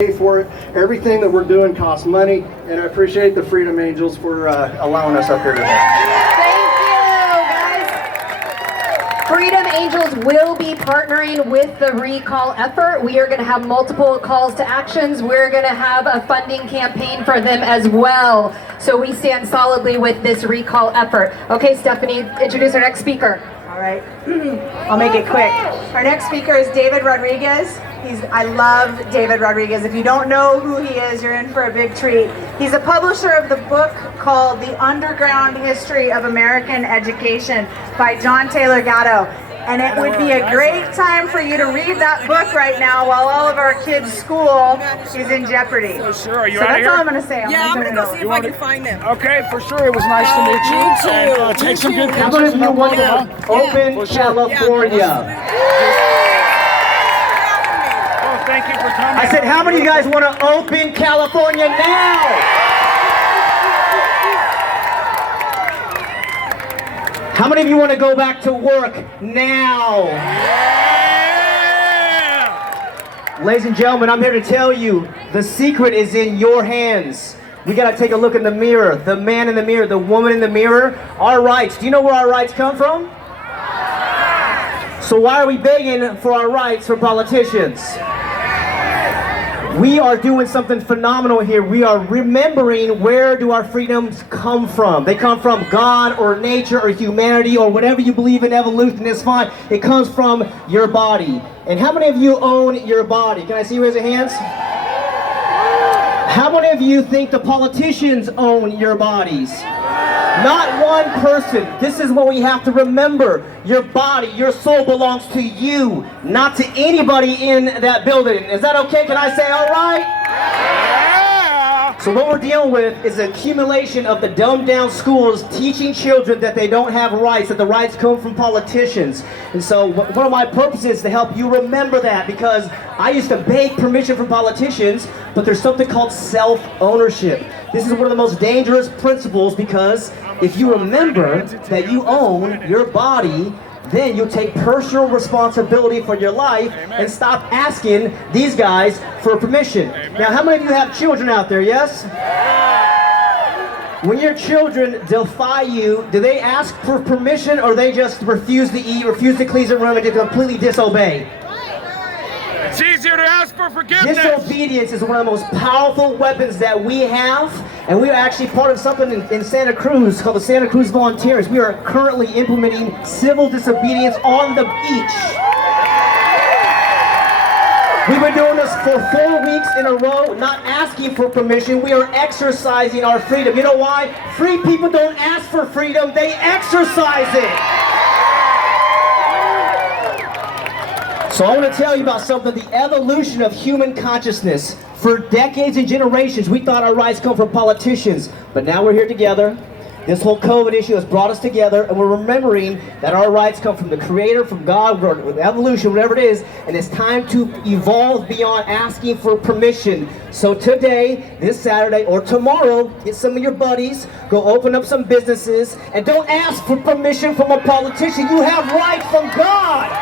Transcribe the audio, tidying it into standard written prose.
pay for it. Everything that we're doing costs money, and I appreciate the Freedom Angels for allowing us up here today. Thank you, guys. Freedom Angels will be partnering with the recall effort. We are going to have multiple calls to actions. We're going to have a funding campaign for them as well. So we stand solidly with this recall effort. Okay, Stephanie, introduce our next speaker. All right, I'll make it quick. Our next speaker is David Rodriguez. I love David Rodriguez. If you don't know who he is, you're in for a big treat. He's a publisher of the book called The Underground History of American Education by John Taylor Gatto. And it would be a great time for you to read that book right now while all of our kids' school is in jeopardy. For sure. Are you So out of that's here? all I'm going to say. I'm gonna go see if I can find them. Okay, for sure. It was nice to meet you. Me too. And, take some good How many pictures. of you want Yeah. to open For sure. California? Oh, thank you for coming. I said, how many of you guys want to open California now? How many of you want to go back to work now? Yeah! Ladies and gentlemen, I'm here to tell you, the secret is in your hands. We got to take a look in the mirror, the man in the mirror, the woman in the mirror. Our rights, do you know where our rights come from? So why are we begging for our rights from politicians? We are doing something phenomenal here. We are remembering, where do our freedoms come from? They come from God or nature or humanity or whatever you believe in. Evolution is fine. It comes from your body. And how many of you own your body? Can I see you raise your hands? How many of you think the politicians own your bodies? Not one person. This is what we have to remember. Your body, your soul belongs to you, not to anybody in that building. Is that okay? Can I say all right? Yeah! So what we're dealing with is an accumulation of the dumbed down schools teaching children that they don't have rights, that the rights come from politicians. And so one of my purposes is to help you remember that, because I used to beg permission from politicians, but there's something called self-ownership. This is one of the most dangerous principles, because if you remember that you own your body, then you'll take personal responsibility for your life and stop asking these guys for permission. Now, how many of you have children out there, yes? When your children defy you, do they ask for permission, or they just refuse to eat, refuse to clean their room, and just completely disobey? It's easier to ask for forgiveness. Disobedience is one of the most powerful weapons that we have, and we are actually part of something in Santa Cruz called the Santa Cruz Volunteers. We are currently implementing civil disobedience on the beach. We've been doing this for 4 weeks in a row, not asking for permission. We are exercising our freedom. You know why? Free people don't ask for freedom, they exercise it. So I want to tell you about something, the evolution of human consciousness. For decades and generations, we thought our rights come from politicians, but now we're here together. This whole COVID issue has brought us together, and we're remembering that our rights come from the Creator, from God, or evolution, whatever it is, and it's time to evolve beyond asking for permission. So today, this Saturday, or tomorrow, get some of your buddies, go open up some businesses, and don't ask for permission from a politician. You have rights from God.